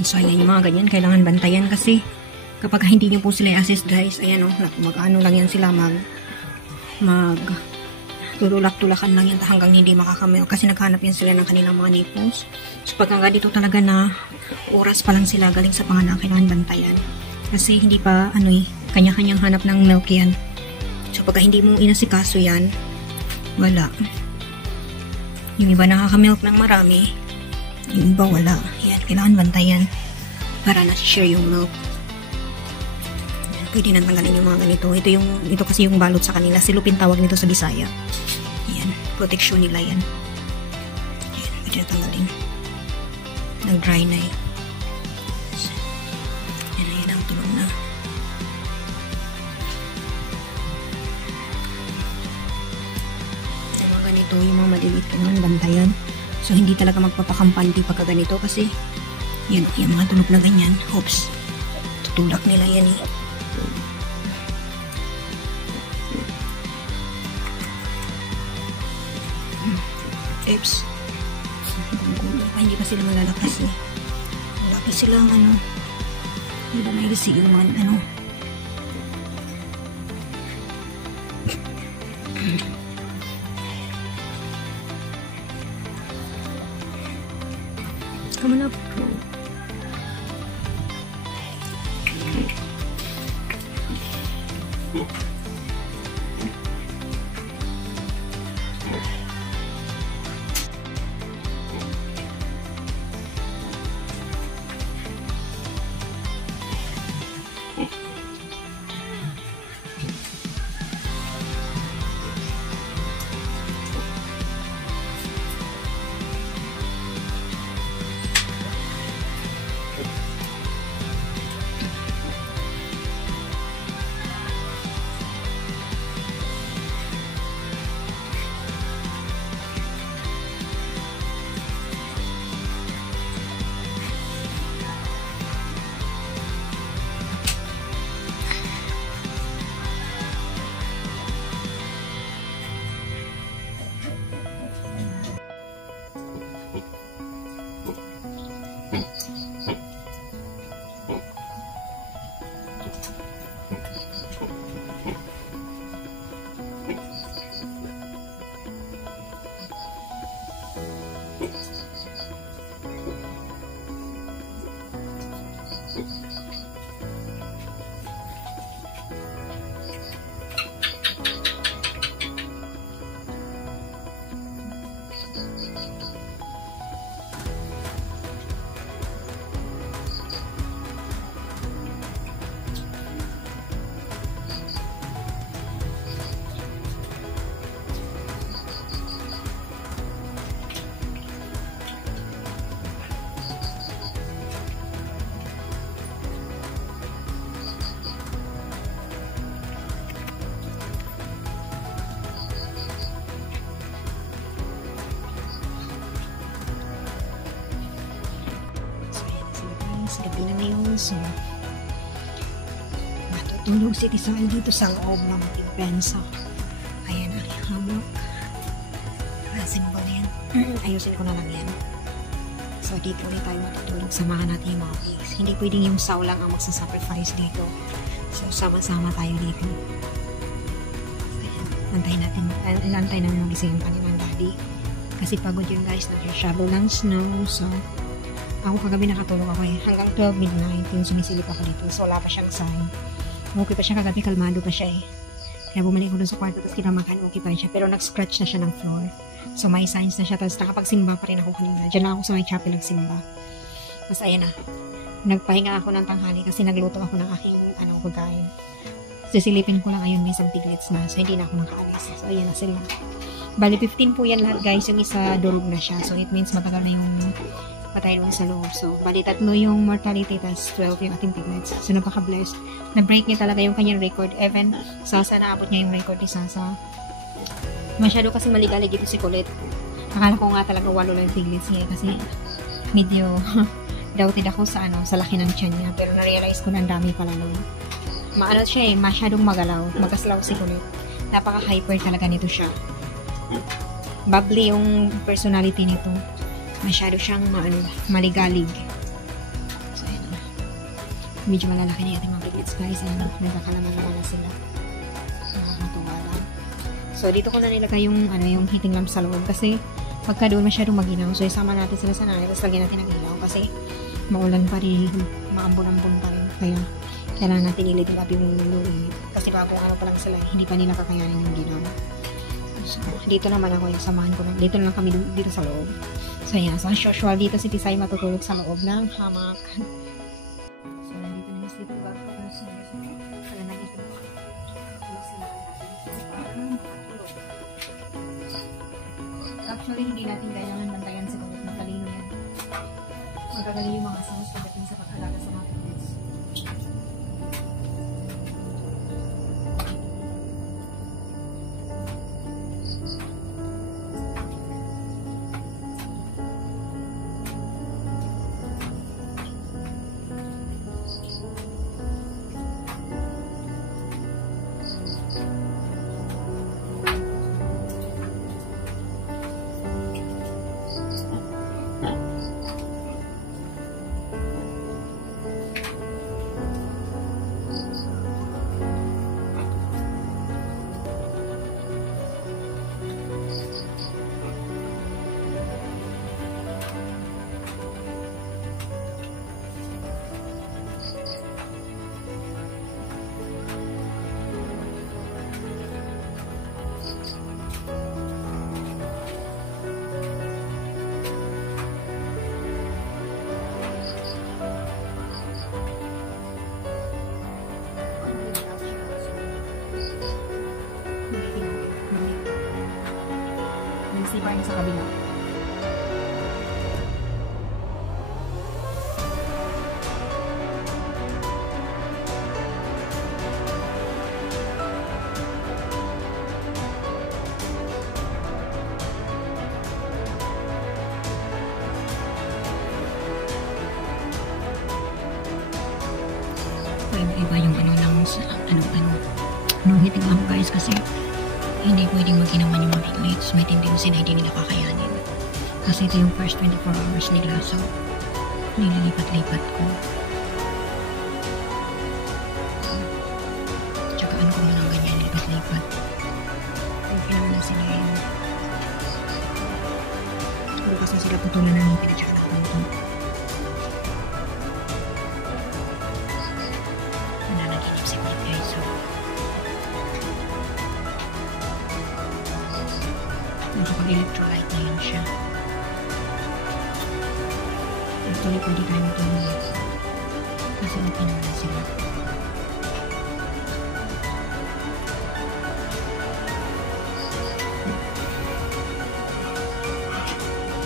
So, ayan yung mga ganyan. Kailangan bantayan kasi kapag hindi nyo po sila i-assist guys, ayan o, mag-ano lang yan sila, tulak-tulakan lang yan hanggang hindi makakamil kasi naghanap yan sila ng kanilang mga nipples. So, pag hanggang dito talaga na oras pa lang sila galing sa panganak, kailangan bantayan. Kasi hindi pa, kanya-kanyang hanap ng milk yan. So, pag hindi mo inasikaso yan, wala. Yung iba nakaka-milk ng marami, yung iba wala. Yan, kailangan bantayan para na-share yung milk. Yan, pwede nang tanggalin yung mga ganito. Ito kasi yung balot sa kanila. Silupin tawag nito sa Bisaya. Yan, protection nila yan. Yan, pwede na tanggalin. Nag-dry na eh. Yan ang tulong na. Yung mga ganito, yung mga maliliit kailangan bantayan. So, hindi talaga magpapakampante pagka ganito kasi yun, yung mga tunog na ganyan, oops, tutulak nila yan eh. Oops. Hindi pa sila malalakas eh. Wala pa silang hindi ba may resiluman, Come on up, bro. Gabi na ngayon, so matutulog si Tisay dito sa loob ng ating pensa. Ayan ang hammock. Ayusin ko na yan. Ayusin ko na lang yan. So dito ulit tayo matutulog. Samahan natin yung mga pigs. Hindi pwedeng yung saw lang ang magsasacrifice dito. So sama-sama tayo dito. Antayin natin. Antayin namin magising yung kanilang daddy. Kasi pagod yun guys. Nag-shovel ng snow. So ako kagabi nakatulog ako eh. Hanggang 12 midnight yung sumisilip ako dito. So wala pa siyang sign. Okay pa siya kagabi. Kalmado pa siya eh. Kaya bumalik ko dun sa kwarto. Tapos kinamakan. Okay pa rin siya. Pero nag-scratch na siya ng floor. So may signs na siya. Tapos nakapagsimba pa rin ako kanina. Diyan na ako sa may chapel nagsimba. Tapos ayan na. Nagpahinga ako ng tanghali. Kasi nagluto ako ng aking pagkain. Sisilipin ko lang ayun. May isang piglets na. So hindi na ako nakaalis. So ayan na sila. Bali 15 po yan lahat guys. Yung isa durog na siya. So it means matagal na yung patay doon sa loob. So, bali 3 yung mortality, tas 12 yung ating piglets. So, napaka-blessed. Na-break niya talaga yung kanyang record. Even, Sasa, naabot niya yung record ni Sasa. Masyado kasi maligalig dito si Kulit. Akala ko nga talaga 8 lang yung piglets niya. Kasi, medyo doubted ako sa laki ng tiyan niya. Pero na-realize ko na ang dami pala nun. Siya eh, masyadong magalaw. Magaslaw si Kulit. Napaka-hyper talaga nito siya. Bubbly yung personality nito. Masyado siyang maligalig. medyo malalaki na yung ating mga piglets guys, and nagkakalaman naman na sila. Nakakatuwa lang. So, dito ko na nilagay yung, yung heating lamp sa loob kasi pagka doon masyadong maginaw. So, isama natin sila sa nanay, tapos lagyan natin ng ilaw kasi maulan pa rin, maambon-ambon pa rin. Kaya, kailangan natin i-light up yung lulit. Kasi bago ano pa lang sila, hindi pa nila kakayanin yung ginaw. So, dito naman ako, yung samahan ko lang. Dito na lang kami dito sa loob. So, yan. So, as usual, dito si Tisay matutulog sa loob ng hamak. So, nandito na yung sleeping bag ko. So, wala na dito. Actually, hindi natin kailangan bantayan sa kulit. Matalino yan. Magagaling yung mga sounds pagdating sa pag-alaga sa mga piglets. Sipa yung sa kabila. Iba yung heating lamp guys kasi hindi pwedeng maginaman yung mga piglets. May tendency na hindi nila kakayanin. Kasi ito yung first 24 hours nila. So, nililipat-lipat ko. Tsakaan ko mo ng ganyan, nilipat-lipat. Okay naman na sila yun. Bukas na sila putulan ng ngipin at saka nagpunto. Nananaginip si Pete guys. So, nakapag-electrolyte na yun siya. Actually, pwede tayo matulog. Kasi okay naman na sila.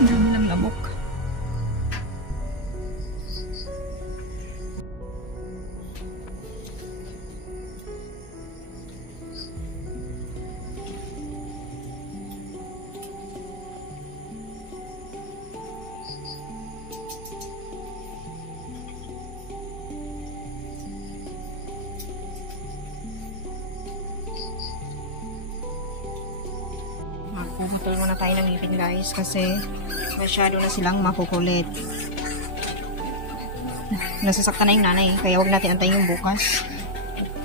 Dami ng lamok. Puputol muna tayo ng ngipin guys kasi masyado na silang makukulit. Nasasaktan na yung nanay kaya huwag natin antayin yung bukas.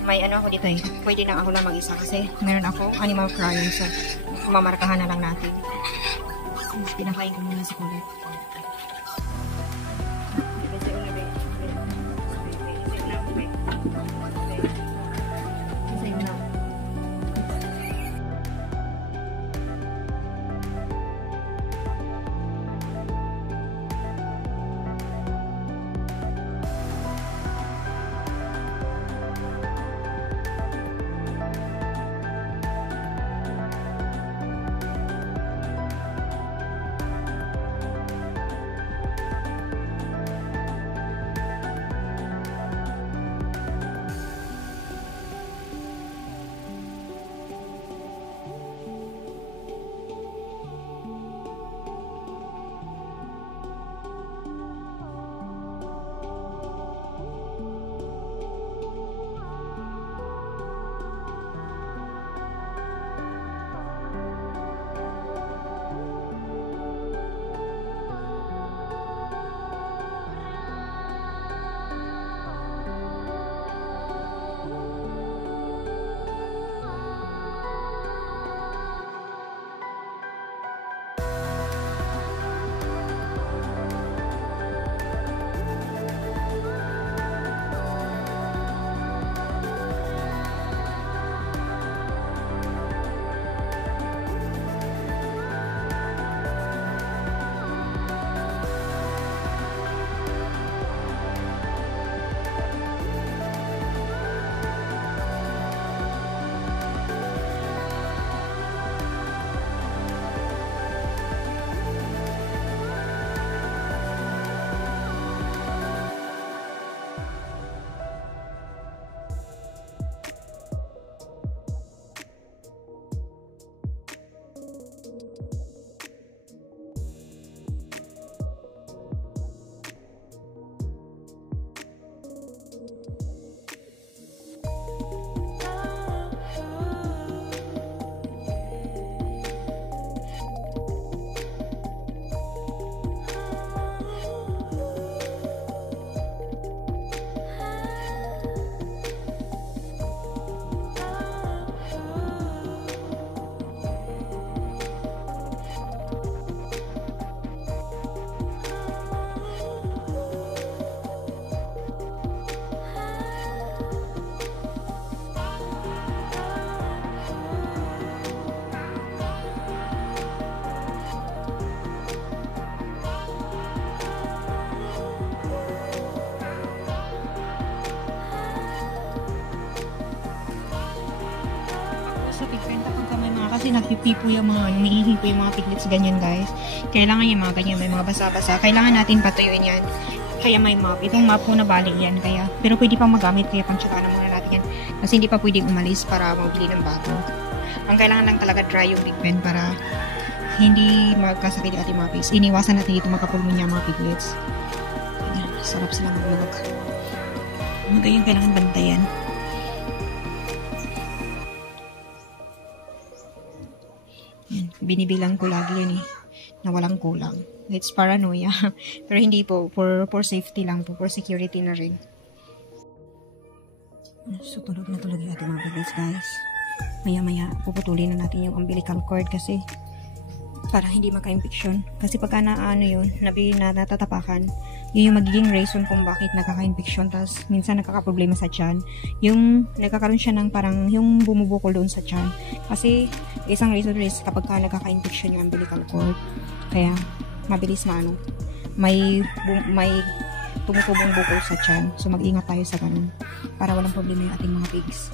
May ano ako dito eh. Pwede na ako lang mag-isa kasi meron ako animal crying so mamarkahan na lang natin. Pinakain ko muna si kulit. kasi nagpipipo yung mga, umiihi po yung mga piglets ganyan guys. Kailangan yung mga ganyan, may mga basa-basa. Kailangan natin patuyuin yan. Kaya may mop. Itong mop po na bali yan. Kaya, pero pwede pang magamit, kaya pang tsaka na muna natin yan. Kasi hindi pa pwedeng umalis para mabili ng bago. Ang kailangan lang talaga dry yung big pen para hindi magkasakit yung ating mga pigs. Iniwasan natin dito magkapulmonya mga piglets. Ayan, sarap sila maglulog. Ganyan kailangan bantayan. Yan, binibilang ko lagi yan na walang kulang. It's paranoia. Pero hindi po, for safety lang po, for security na rin. So, tulog na tulog yung ating mga piglets guys. Maya-maya, puputulin na natin yung umbilical cord kasi para hindi maka-infection. Kasi pagka natatapakan, yun yung magiging reason kung bakit nakaka-infection. Tapos, minsan nakaka-problema sa tiyan. Yung nagkakaroon siya ng parang yung bumubukol doon sa tiyan. Kasi, isang reason is kapag nakaka-infection yung umbilical cord. Kaya, mabilis na may tumutubong bukol sa tiyan. So, mag-ingat tayo sa ganun para walang problema yung ating mga pigs.